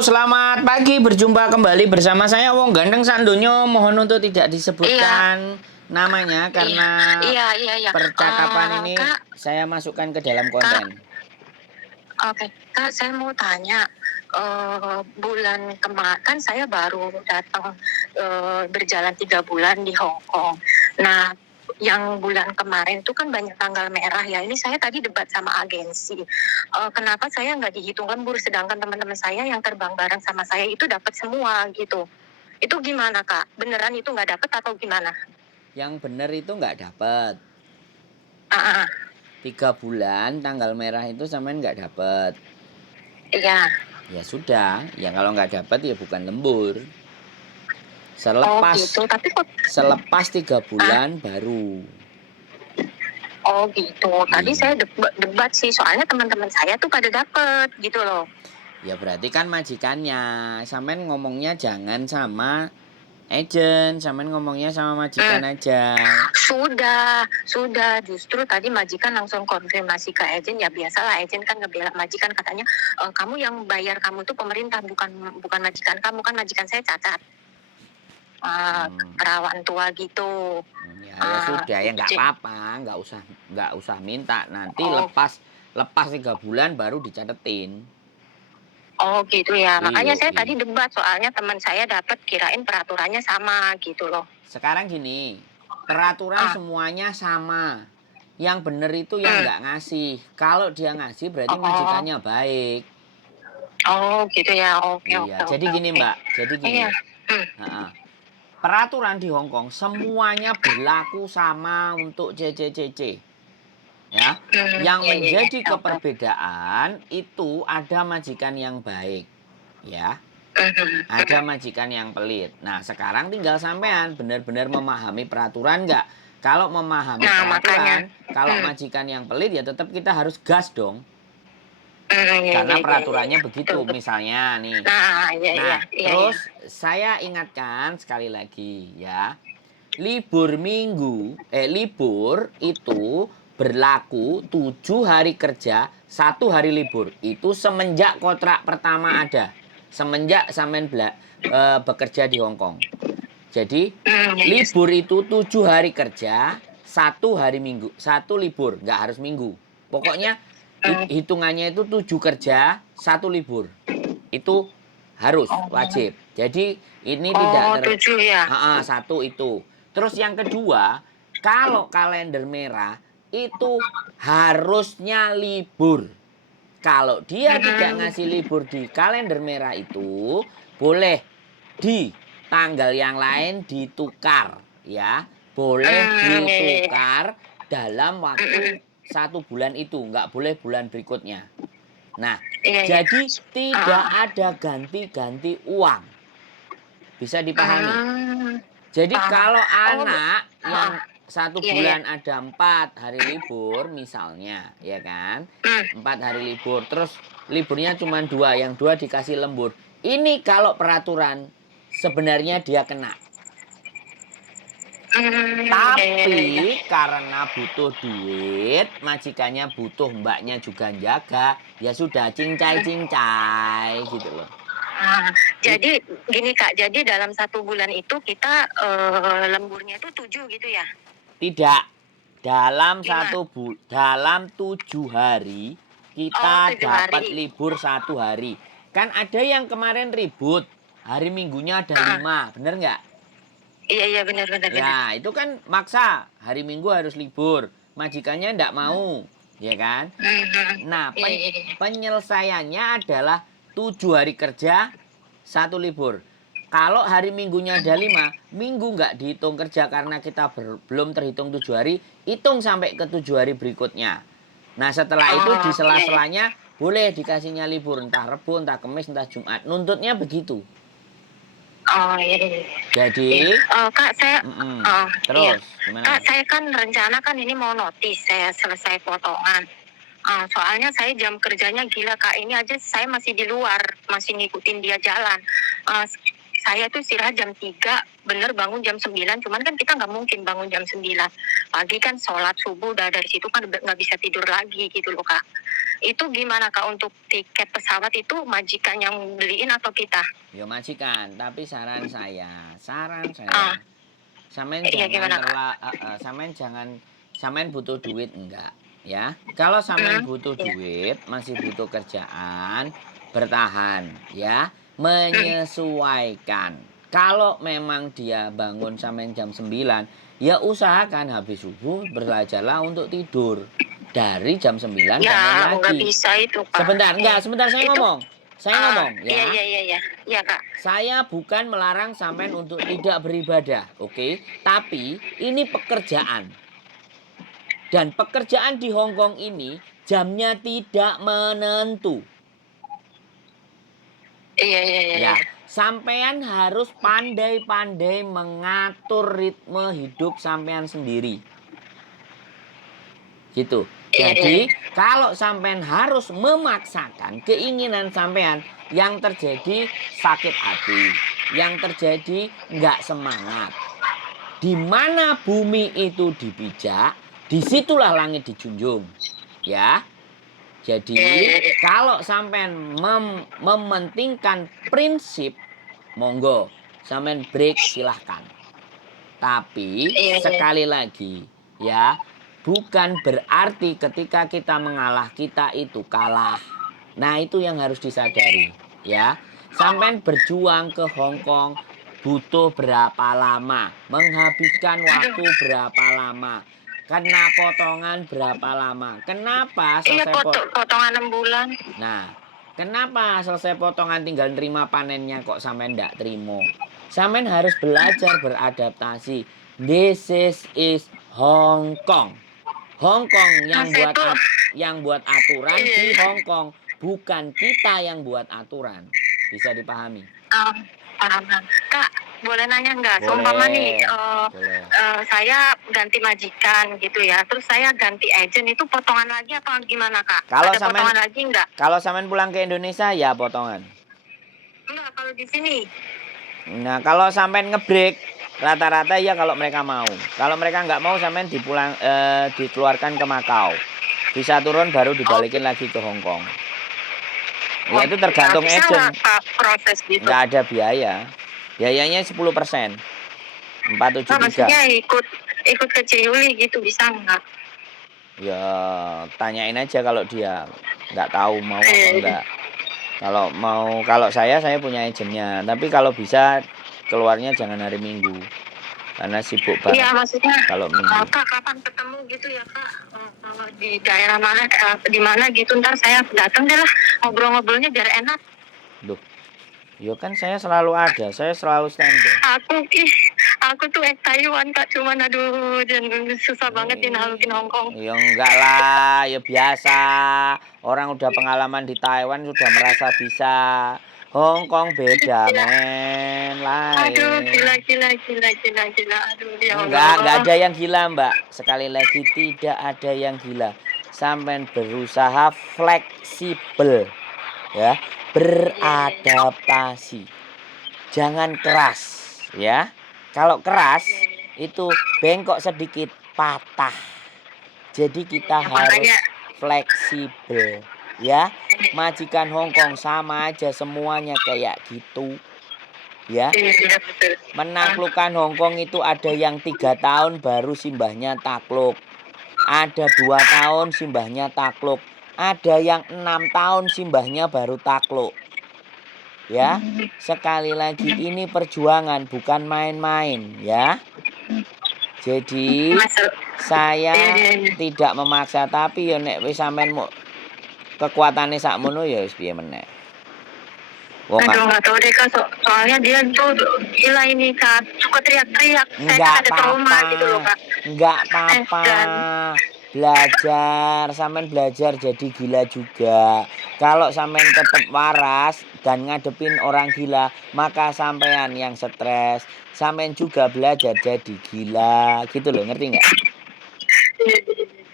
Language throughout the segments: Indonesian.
selamat pagi. Berjumpa kembali bersama saya Wong Gandeng Sandonyo. Mohon untuk tidak Iya, disebutkan namanya iya, karena iya, iya, iya. percakapan ini Kak, saya masukkan ke dalam Kak, konten. oke, Kak, saya mau tanya, bulan kemarin kan saya baru datang berjalan 3 bulan di Hong Kong. Nah, yang bulan kemarin itu kan banyak tanggal merah ya. Ini saya tadi debat sama agensi. Kenapa saya nggak dihitung lembur, sedangkan teman-teman saya yang terbang bareng sama saya itu dapat semua gitu. Itu gimana, Kak? Beneran itu nggak dapat atau gimana? Yang benar itu nggak dapet. Ah, ah, ah. 3 bulan tanggal merah itu sampean nggak dapet. Iya. Ya sudah, ya kalau nggak dapet ya bukan lembur. Oh Selepas gitu, tapi kok selepas tiga ah, bulan baru. oh gitu. Tadi Iya. saya debat sih, soalnya teman-teman saya tuh pada dapet gitu loh. Ya berarti kan majikannya. Sampean ngomongnya jangan sama agent, sampean ngomongnya sama Hmm, majikan aja. sudah. Justru tadi majikan langsung konfirmasi ke agen, ya biasalah agen kan ngebela majikan, katanya kamu yang bayar kamu tuh pemerintah, bukan bukan majikan kamu, kan majikan saya cacat, Hmm, perawan tua gitu. ya sudah ya nggak Jadi, apa-apa, nggak usah minta. Nanti oh lepas lepas 3 bulan baru dicatetin. oh gitu ya. Makanya Iyo, saya tadi iya. debat, soalnya teman saya dapat, kirain peraturannya sama gitu loh. Sekarang gini, peraturan Ah, semuanya sama. Yang bener itu yang hmm. nggak ngasih. Kalau dia ngasih berarti Oh, majikannya baik. oh gitu ya. Oke, Iya, oke, jadi oke, gini oke. Mbak, jadi gini. Iya. Hmm. Ha-ha. Peraturan di Hong Kong semuanya berlaku sama untuk CCCC. Ya, yang Iya, iya, iya. menjadi Oke. keperbedaan itu ada majikan yang baik, ya, Mhm, ada mhm. majikan yang pelit. Nah, sekarang tinggal sampean benar-benar memahami peraturan nggak? Kalau memahami Nah, makanya. peraturan, kalau Hmm. majikan yang pelit ya tetap kita harus gas dong, Iya, karena iya, iya, iya, peraturannya iya. begitu. Betul, betul. Misalnya nih, Nah, iya, nah, iya, iya, iya. terus saya ingatkan sekali lagi ya, libur itu berlaku 7 hari kerja, 1 hari libur. Itu semenjak kontrak pertama ada. Semenjak sampean bekerja di Hong Kong. Jadi Iya, iya. libur itu 7 hari kerja, 1 hari minggu, 1 libur, nggak harus minggu. Pokoknya Hmm. hitungannya itu 7 kerja, 1 libur. Itu harus Oh, wajib. Jadi ini tidak oh, 7 ya. satu itu. Terus yang kedua, kalau kalender merah itu harusnya libur. Kalau dia tidak Hmm. ngasih libur di kalender merah itu, boleh di tanggal yang lain ditukar, ya. Boleh Hmm, iya, iya, iya. ditukar dalam Hmm, waktu 1 bulan itu, nggak boleh bulan berikutnya. Nah, iya, iya. jadi tidak Ah, ada ganti-ganti uang. Bisa dipahami? hmm. Jadi Paham. kalau Oh, anak yang satu iya, iya. bulan ada 4 hari libur misalnya, ya kan? Hmm. 4 hari libur, terus liburnya cuma 2, yang 2 dikasih lembur. Ini kalau peraturan sebenarnya dia kena. Hmm, iya, iya, Tapi iya. karena butuh duit, majikannya butuh, mbaknya juga jaga, ya sudah cincai-cincai gitu loh. Ah, It, jadi gini Kak, jadi dalam 1 bulan itu kita lemburnya itu 7 gitu ya? Tidak. Lima. Dalam 7 hari Oh, kita 7 hari. dapat libur 1 hari. Kan ada yang kemarin ribut. Hari Minggunya ada Ah, 5, bener nggak? iya, iya, benar, benar, benar. Ya, itu kan maksa. Hari Minggu harus libur. Majikannya nggak mau, ya kan? Mhm. Nah, Iya, iya, iya. penyelesaiannya adalah 7 hari kerja, 1 libur. Kalau hari Minggunya ada 5, Minggu nggak dihitung kerja karena kita belum terhitung 7 hari, hitung sampai ke 7 hari berikutnya. Nah, setelah itu di Oh, iya, iya. sela-selanya boleh dikasihnya libur, entah Rebo, entah Kamis, entah Jumat. Nuntutnya begitu. Oh, iya, iya, iya. Iya. Jadi, Kak, saya, iya. terus Kak, gimana? saya kan rencana kan ini mau notis, saya selesai potongan. Soalnya saya jam kerjanya gila Kak, ini aja saya masih di luar, masih ngikutin dia jalan. Uh, saya tuh istirahat jam 3, bener bangun jam 9, cuman kan kita nggak mungkin bangun jam 9. Pagi kan sholat subuh, udah dari situ kan nggak bisa tidur lagi gitu loh Kak. Itu gimana Kak untuk tiket pesawat itu majikan yang beliin atau kita? Yo majikan, tapi saran saya, Ah, sampean iya jangan gimana Kak? sampean butuh duit enggak, ya. Kalau sampean Hmm, butuh iya. duit, masih butuh kerjaan, bertahan, ya. Hmm, Menyesuaikan. Kalau memang dia bangun sampean jam 9, ya usahakan habis subuh belajarlah untuk tidur. Dari jam 9 ya bangun nggak lagi. bisa itu Kak. Sebentar, enggak, sebentar saya Itu, ngomong. Saya ngomong, iya ya. iya iya iya, iya Kak. Saya bukan melarang sampean untuk tidak beribadah, oke? Tapi ini pekerjaan. Dan pekerjaan di Hong Kong ini jamnya tidak menentu. Iya iya iya Ya, iya. sampean harus pandai-pandai mengatur ritme hidup sampean sendiri. Gitu. Iya iya. Jadi, kalau sampean harus memaksakan keinginan sampean, yang terjadi sakit hati, yang terjadi nggak semangat. Di mana bumi itu dipijak, disitulah langit dijunjung. Ya, Iya jadi iya iya. kalau sampean mementingkan prinsip, monggo, sampean break silahkan. Tapi Iya, iya. sekali lagi, ya, bukan berarti ketika kita mengalah kita itu kalah. Nah, itu yang harus disadari, ya. Sampean berjuang ke Hong Kong butuh berapa lama? Menghabiskan Aduh. waktu berapa lama? Kena potongan berapa lama? Kenapa Iya selesai potongan 6 bulan. Nah, kenapa selesai potongan tinggal nerima panennya kok sampean ndak terima? Sampean harus belajar beradaptasi. This is Hong Kong. Hong Kong Mas itu, yang buat aturan iya di iya. Hong Kong, bukan kita yang buat aturan. Bisa dipahami? Ah, paham paham. Kak, boleh nanya nggak? Seumpama nih, Boleh. Boleh. saya ganti majikan gitu ya, terus saya ganti agent itu potongan lagi apa gimana Kak? Kalau Ada sampean potongan lagi nggak? kalau sampean pulang ke Indonesia ya potongan. Enggak, kalau di sini. Nah, kalau sampean ngebreak, rata-rata ya kalau mereka mau. Kalau mereka nggak mau, sampean dikeluarkan ke Makau. Bisa turun baru Oh, dibalikin lagi ke Hong Kong. Ya oh, itu ya tergantung bisa nggak agent. Kak proses gitu? Nggak ada biaya. Biayanya 10%. Nah, 473. maksudnya ikut ikut ke Ciyuli gitu bisa nggak? Ya tanyain aja kalau dia nggak tahu mau apa Eh, enggak. Kalau saya punya agentnya. Tapi kalau bisa keluarnya jangan hari Minggu. Karena sibuk banget iya maksudnya kalau Minggu. Kak kapan ketemu gitu ya Kak. Di daerah mana, di mana gitu, ntar saya datang deh lah, ngobrol-ngobrolnya biar enak. Duh, yo kan saya selalu ada, saya selalu standby. Aku tuh Taiwan Kak, cuman aduh dan susah banget dinalukin Hong Kong. Ya enggak lah, ya biasa. Orang udah pengalaman di Taiwan sudah merasa bisa. Hong Kong beda, Gila, men, aduh gila lain. gila gila gila gila, aduh ya Enggak Allah. ada yang gila, Mbak. Sekali lagi tidak ada yang gila. Sampai berusaha fleksibel, ya, Iya iya iya beradaptasi. Jangan keras, ya. Kalau keras iya iya. itu bengkok sedikit patah. Jadi kita Iya, harus makanya fleksibel, ya. Majikan Hong Kong sama aja semuanya kayak gitu, ya. iya iya betul. Menaklukkan Hong Kong itu ada yang 3 tahun baru simbahnya takluk. Ada 2 tahun simbahnya takluk. Ada yang 6 tahun simbahnya baru takluk. Ya, sekali lagi ini perjuangan bukan main-main ya. Jadi Mas, saya iya iya iya. tidak memaksa tapi ya nek wis sampean mau kekuatane sakmono ya wis piye meneh. Wong Aduh nggak tahu deh Kak, soalnya dia tuh gila ini Kak, suka teriak-teriak. Saya kan enggak ada trauma apa-apa. gitu loh Kak. Enggak apa-apa. Dan Belajar, sampean belajar jadi gila juga. Kalau sampean tetap waras dan ngadepin orang gila, maka sampean yang stres. Sampean juga belajar jadi gila. Gitu loh, ngerti nggak?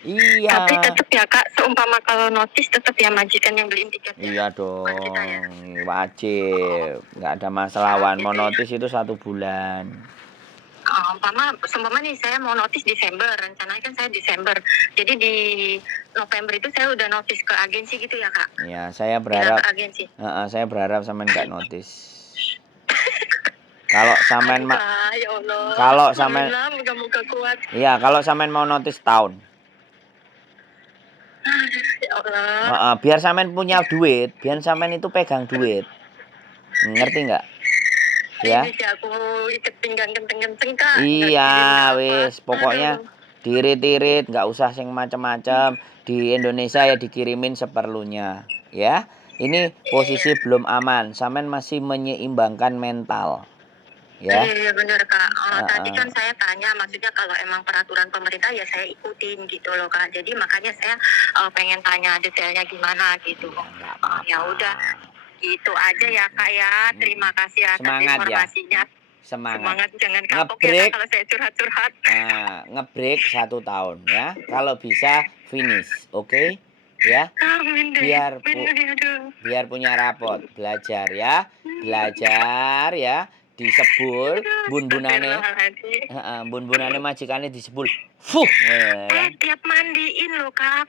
Iya. tapi tetap ya Kak, seumpama kalau notice tetap ya majikan yang beliin tiketnya, Iya bukan kita ya. dong, wajib. Nggak ada masalah. Wan. Mau notice itu 1 bulan. Umpama nih saya mau notis Desember, rencananya kan saya Desember. Jadi di November itu saya udah notis ke agensi gitu ya Kak? Ya, saya Bilang berharap ke agensi. saya berharap sampean nggak notis. Kalau sampean Aduh Kak, ya Allah. kalau sampean Alhamdulillah, moga-moga kuat. iya, kalau sampean mau notis tahun. Ya Allah. Biar sampean punya duit, biar sampean itu pegang duit. Ngerti nggak? Ini Ya. sih aku iket pinggang kenceng-kenceng Kak. Nggak Iya, kirim berapa. wis, pokoknya Aduh. diirit-irit, nggak usah sing macem-macem. Di Indonesia ya dikirimin seperlunya, ya. Ini Iya. posisi belum aman, sampean masih menyeimbangkan mental, ya. Iya bener Kak. Tadi Heeh. kan saya tanya, maksudnya kalau emang peraturan pemerintah ya saya ikutin gitu loh Kak. Jadi makanya saya pengen tanya detailnya gimana gitu. Iya, nggak Ya apa-apa. udah, gitu aja ya Kak ya. Terima kasih atas Semangat ya, informasinya. semangat. Semangat, jangan kapok ya Kak Ngebreak, kalau saya curhat-curhat. ngebreak 1 tahun, ya. Kalau bisa finish, oke? Ya. Amin deh. Biar Aduh. biar punya rapot, belajar ya, belajar ya, disebul bun-bunane, Astagfirullahaladzim. bun-bunane majikane disebul. Fuh, ya kan? Tiap mandiin loh Kak,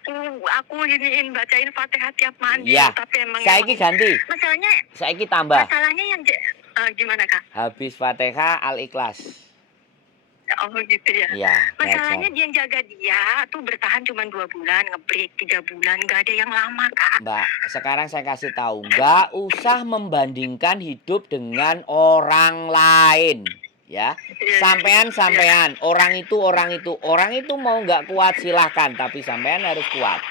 aku iniin bacain Fatihah tiap mandi Iya, loh, tapi emang saiki ganti, masalahnya saiki tambah. masalahnya yang gimana Kak? Habis Fatihah Al-Ikhlas. Oh gitu ya. Iya, Masalahnya belajar. dia yang jaga dia tuh bertahan cuma 2 bulan, ngebreak 3 bulan, nggak ada yang lama Kak. Mbak, sekarang saya kasih tahu, nggak usah membandingkan hidup dengan orang lain, ya. Sampean, orang itu mau nggak kuat silahkan, tapi sampean harus kuat.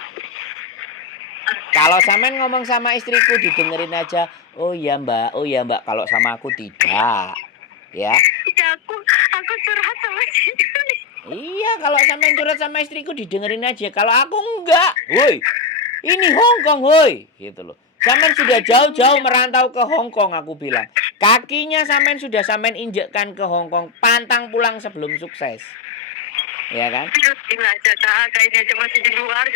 Kalau sampean ngomong sama istriku didengerin aja, oh iya mbak, kalau sama aku tidak, ya. Ya aku curhat sama dia. Iya, kalau sampean curhat sama istriku didengerin aja, kalau aku enggak, woi. Ini Hong Kong, woi, gitu loh. Sampean sudah jauh-jauh merantau ke Hong Kong, aku bilang. Kakinya sampean sudah sampean injekkan ke Hong Kong, pantang pulang sebelum sukses. Ya kan? Gila aja Kak, kayaknya aja masih di luar.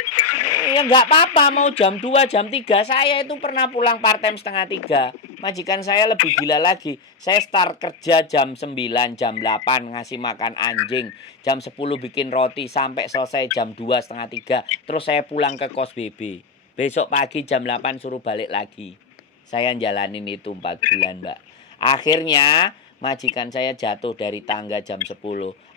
Ya nggak apa-apa, mau jam 2, jam 3. Saya itu pernah pulang part-time setengah 3. Majikan saya lebih gila lagi. Saya start kerja jam 9, jam 8 ngasih makan anjing. Jam 10 bikin roti sampai selesai jam 2 setengah 3. Terus saya pulang ke kos BB. Besok pagi jam 8 suruh balik lagi. Saya jalanin itu 4 bulan, Mbak. Akhirnya majikan saya jatuh dari tangga jam 10.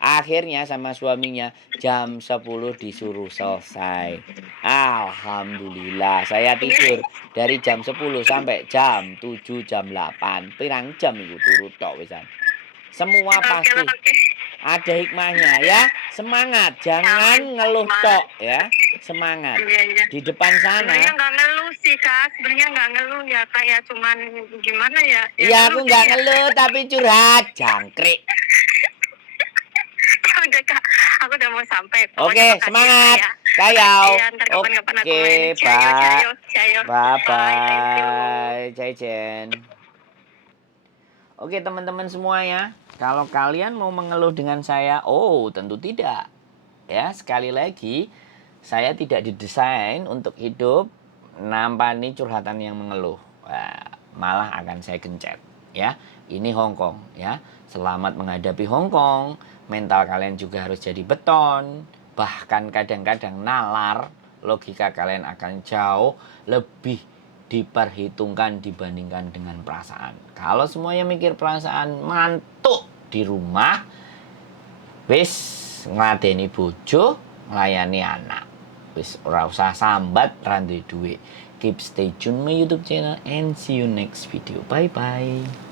Akhirnya sama suaminya jam 10 disuruh selesai. Alhamdulillah saya tidur dari jam 10 sampai jam 7, jam 8. Pirang jam itu turut tok wisan. Semua pasti ada hikmahnya ya. Semangat, jangan ngeluh tok ya. Semangat. Iya. Di depan sana. Sebenarnya nggak ngeluh sih Kak, sebenarnya nggak ngeluh ya Kak ya, cuman gimana ya? Iya aku nggak ngeluh tapi curhat, jangkrik. Udah Kak, aku udah mau sampai. Oke, semangat. Kayau. Oke, bye-bye. Cai-cen. Oke teman-teman semua ya. Kalau kalian mau mengeluh dengan saya, oh tentu tidak. Ya, sekali lagi, saya tidak didesain untuk hidup nampani curhatan yang mengeluh. Wah, malah akan saya gencet. Ya, ini Hong Kong ya. Selamat menghadapi Hong Kong. Mental kalian juga harus jadi beton. Bahkan kadang-kadang nalar. Logika kalian akan jauh lebih diperhitungkan dibandingkan dengan perasaan. Kalau semuanya mikir perasaan, mantuk di rumah, wis ngladeni bojo, nglayani anak. Wis ora usah sambat randuwe duit. Keep stay tune my YouTube channel and see you next video. Bye bye.